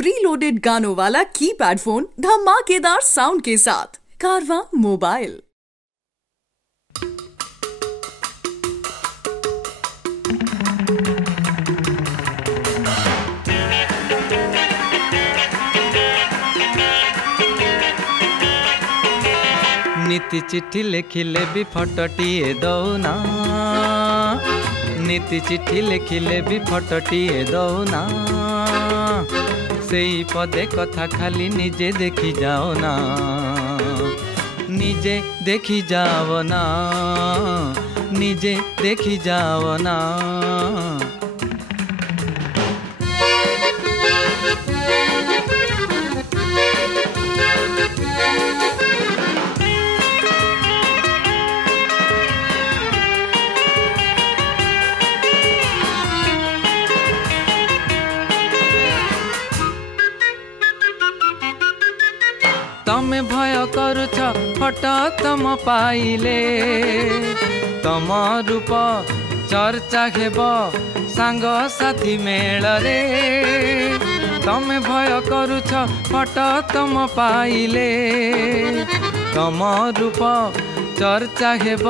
Pre loaded गानों वाला keypad phone धमाकेदार साउंड के साथ कारवा मोबाइल। नीति चिट्ठी लिखिले भी फटोटिए दौना, नीति चिट्ठी लिखिले भी फटोटिए दौना, सेई पदे कथा खाली निजे देखी जाओ ना, निजे देखी जाओ ना, निजे देखी जाओ ना। तमे भय करुछ फट तम पाइले, तम रूप चर्चा हेब सांग साथी मेल रे। तमे भय करुछ फट तम पाइले, तम रूप चर्चा हेब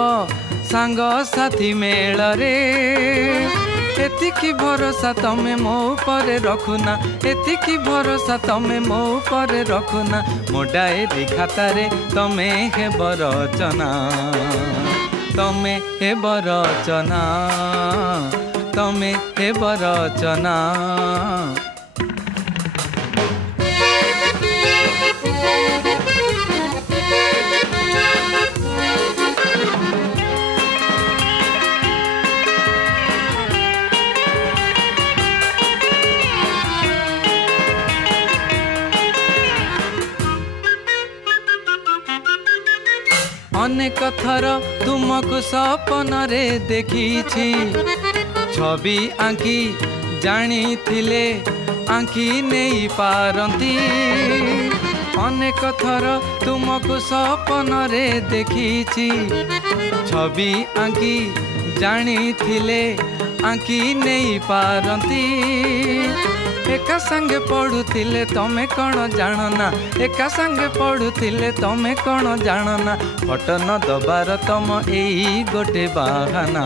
सांग साथी मेल रे। एतिकी भरोसा तमे मो परे रखुना, एतिकी भरोसा तमे मो परे रखुना, मो डायरी खातारे तमे हेब रचना, तमे हेब रचना, तमे हेब रचना। अनेक थर तुमको सपन रे देखी, छवि आंकी जानी थिले आंकी नहीं पारती। अनेक थर तुमको सपन रे देखी, छवि आंकी जानी थिले आंकी नहीं पारती। एका संगे पढ़ुथिले तमे कौन जानना, एका संगे पढ़ुथिले तमे कौन जानना, फट न दबार तम एई गोटे बाहाना,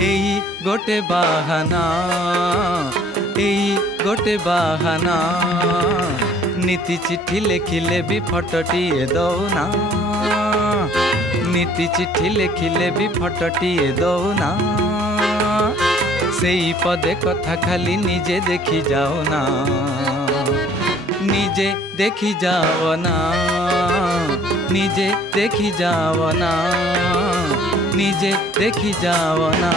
एई गोटे बाहाना, एई गोटे बाहाना। नीति चिट्ठी लिखिले भी फटोटिए दौना, नीति चिट्ठी लिखिले भी फटोटिए दौना, सेई पदे कथा खाली निजे देखी जाओ ना, निजे देखी जाओ ना, निजे देखी जाओ ना, निजे देखी जाओ ना।